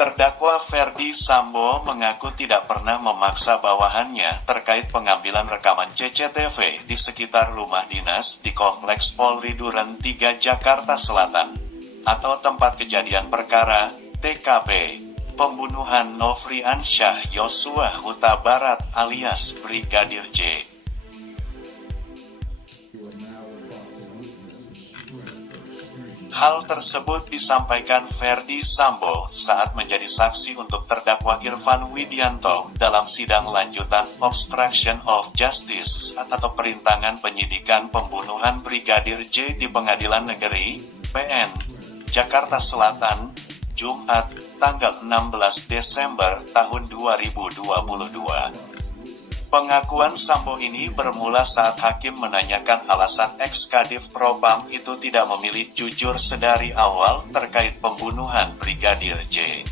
Terdakwa Ferdy Sambo mengaku tidak pernah memaksa bawahannya terkait pengambilan rekaman CCTV di sekitar rumah dinas di Kompleks Polri Duren 3 Jakarta Selatan, atau tempat kejadian perkara, TKP, pembunuhan Nofriansyah Yosua Huta Barat alias Brigadir J. Hal tersebut disampaikan Ferdy Sambo saat menjadi saksi untuk terdakwa Irfan Widianto dalam sidang lanjutan Obstruction of Justice atau perintangan penyidikan pembunuhan Brigadir J di Pengadilan Negeri PN Jakarta Selatan, Jumat, tanggal 16 Desember tahun 2022. Pengakuan Sambo ini bermula saat hakim menanyakan alasan ex-Kadif Propam itu tidak memilih jujur sedari awal terkait pembunuhan Brigadir J.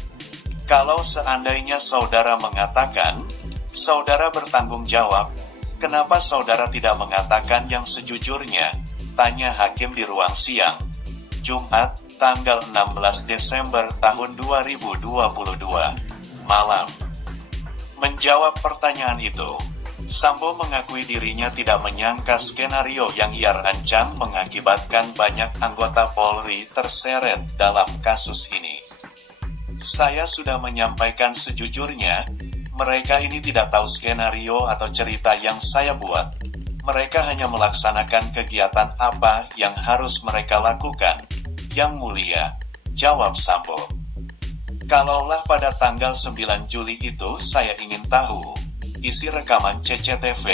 Kalau seandainya saudara mengatakan, saudara bertanggung jawab, kenapa saudara tidak mengatakan yang sejujurnya? Tanya hakim di ruang siang, Jumat, tanggal 16 Desember tahun 2022, malam. Menjawab pertanyaan itu, Sambo mengakui dirinya tidak menyangka skenario yang ia rancang mengakibatkan banyak anggota Polri terseret dalam kasus ini. Saya sudah menyampaikan sejujurnya, mereka ini tidak tahu skenario atau cerita yang saya buat. Mereka hanya melaksanakan kegiatan apa yang harus mereka lakukan. Yang mulia, jawab Sambo. Kalaulah pada tanggal 9 Juli itu saya ingin tahu isi rekaman CCTV,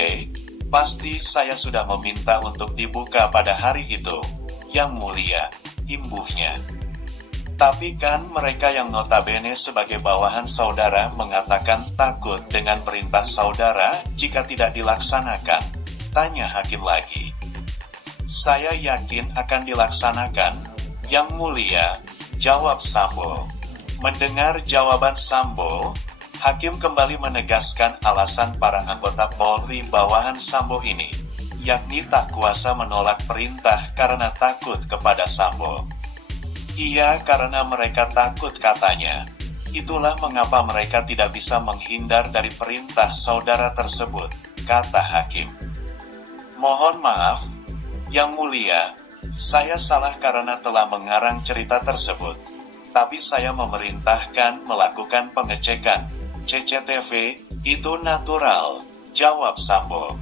pasti saya sudah meminta untuk dibuka pada hari itu. Yang mulia, imbuhnya. Tapi kan mereka yang notabene sebagai bawahan saudara mengatakan takut dengan perintah saudara jika tidak dilaksanakan. Tanya hakim lagi. Saya yakin akan dilaksanakan. Yang mulia, jawab Sambo. Mendengar jawaban Sambo, hakim kembali menegaskan alasan para anggota Polri bawahan Sambo ini, yakni tak kuasa menolak perintah karena takut kepada Sambo. Iya, karena mereka takut katanya. Itulah mengapa mereka tidak bisa menghindar dari perintah saudara tersebut, kata hakim. Mohon maaf, Yang Mulia, saya salah karena telah mengarang cerita tersebut. Tapi saya memerintahkan melakukan pengecekan CCTV, itu natural, jawab Sambo.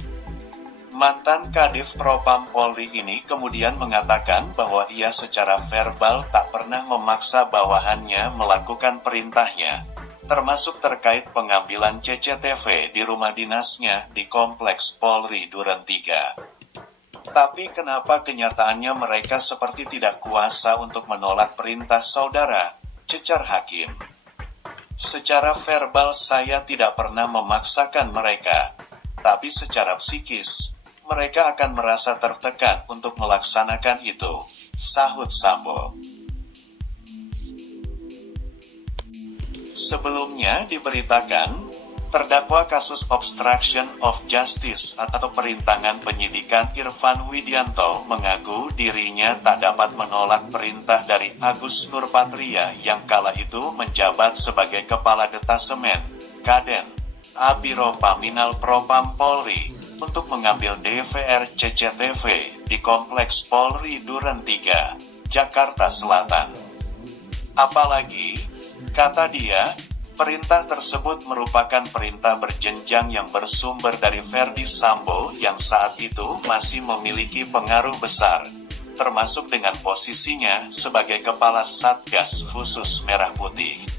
Mantan Kadif Propam Polri ini kemudian mengatakan bahwa ia secara verbal tak pernah memaksa bawahannya melakukan perintahnya, termasuk terkait pengambilan CCTV di rumah dinasnya di Kompleks Polri Duren 3. Tapi kenapa kenyataannya mereka seperti tidak kuasa untuk menolak perintah saudara, cecar hakim. Secara verbal saya tidak pernah memaksakan mereka, tapi secara psikis, mereka akan merasa tertekan untuk melaksanakan itu, sahut Sambo. Sebelumnya diberitakan, terdakwa kasus obstruction of justice atau perintangan penyidikan Irfan Widianto mengaku dirinya tak dapat menolak perintah dari Agus Nurpatria yang kala itu menjabat sebagai Kepala Detasemen, Kaden, Abiro Paminal Propam Polri, untuk mengambil DVR CCTV di Kompleks Polri Duren 3, Jakarta Selatan. Apalagi, kata dia, perintah tersebut merupakan perintah berjenjang yang bersumber dari Ferdy Sambo yang saat itu masih memiliki pengaruh besar, termasuk dengan posisinya sebagai Kepala Satgas Khusus Merah Putih.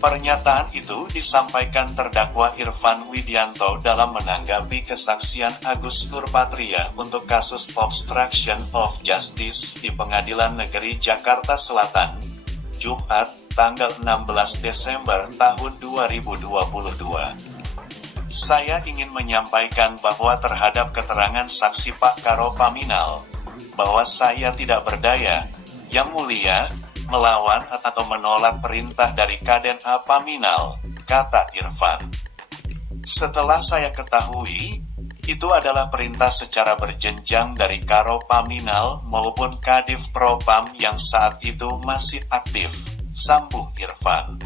Pernyataan itu disampaikan terdakwa Irfan Widianto dalam menanggapi kesaksian Agus Nurpatria untuk kasus obstruction of justice di Pengadilan Negeri Jakarta Selatan, Jumat, tanggal 16 Desember tahun 2022. Saya ingin menyampaikan bahwa terhadap keterangan saksi Pak Karo Paminal, bahwa saya tidak berdaya, Yang Mulia, melawan atau menolak perintah dari Kaden A. Paminal, kata Irfan. Setelah saya ketahui, itu adalah perintah secara berjenjang dari Karo Paminal maupun Kadif Propam yang saat itu masih aktif, sambung Irfan.